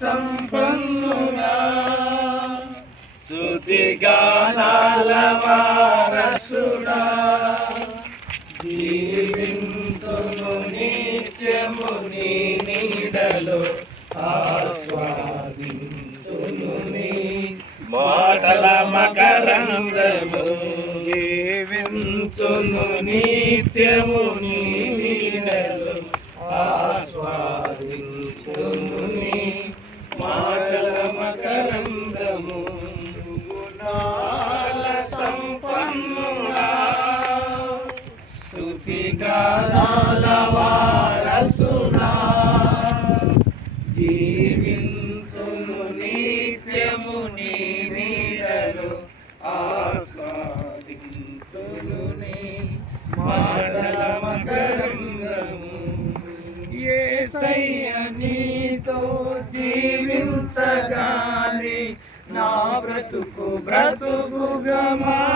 సంపన్నుడా. శృతి వారసుడా. జీవింతును నిత్యము నీ నీడలో ఆస్వాదింతును నీ మాటల మకరందము. జీవించును నిత్యము నీ నీడలో ఆస్వాదించును స్తుతి గానాల వారసుడా జీవింతును నిత్యము నీ నీడలో ఆస్వాదింతును నీ మాటల నీతో నా బ్రతుకు బ్రతుకుగా గమా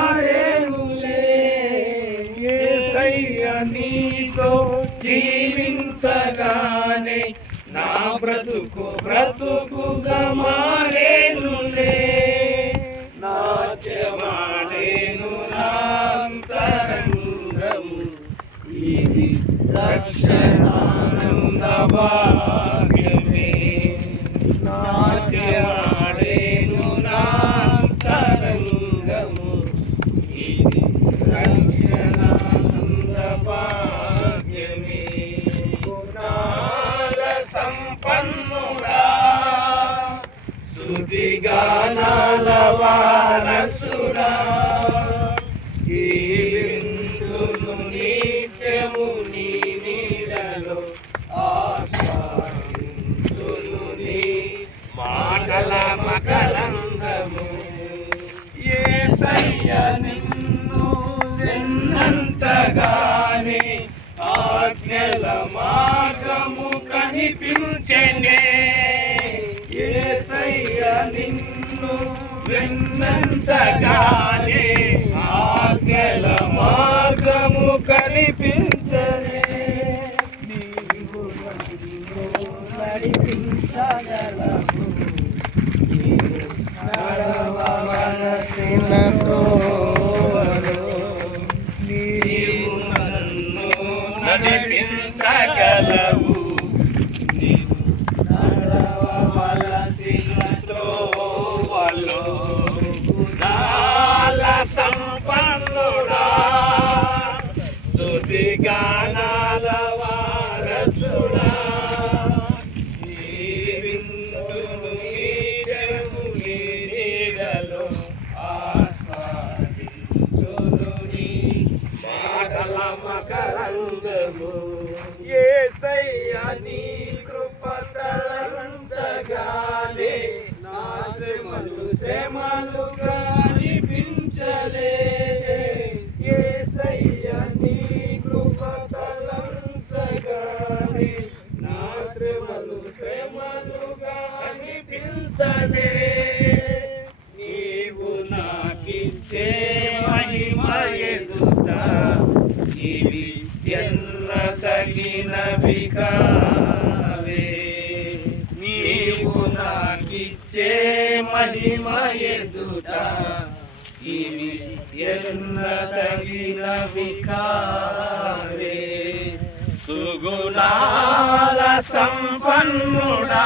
బ్రతుకు బ్రతుకుగా మారేనులే. నాట్యమాడేను నాంతరంగము ఇది రక్షణానంద శృతి గానాల వారసుడా జీవింతును నిత్యము నీ నీడలో ఆస్వాదింతును నీ మాటల నిన్ను ఆజ్ఞల మార్గము కనిపించనే. యేసయ్య నిన్ను వెన్నంతగానే ఆజ్ఞల మార్గము కనిపించనే. నీవు నడిపించగలవు. నడవ మనసినతో త్రోవలో నీవు నన్ను నడిపించగలవు నీవు నడవవలసిన త్రోవలో నాల సంపన్నుడా శృతి వారసుడా. నీవు నాకిచ్చే మహిమ ఎదుట ఇవి ఎన్న తగినవి కావే నీవు నాకిచ్చే మహిమ ఎదుట ఇవి ఎన్న తగినవి కావే సుగుణాల సంపన్నుడా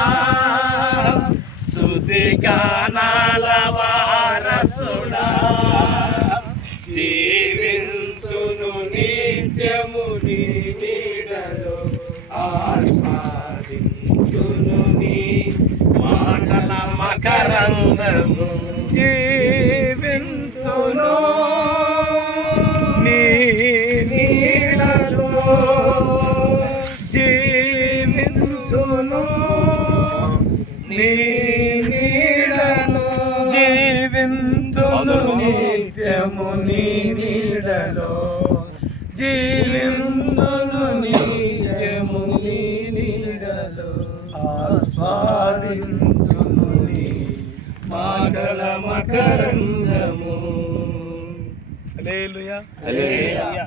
స్తుతి గానాల వారసుడా. జీవించును నిత్యము నీడలు. ఆస్వాదించును నీ మాటల మకరందము. జీవించును నీ నీడలో. జీవించును నీ నీ నీడలో జీవిందును నిత్యము నీ నీడలో ఆస్వాదించును నీ మాటల మకరంగము. Alleluia alleluia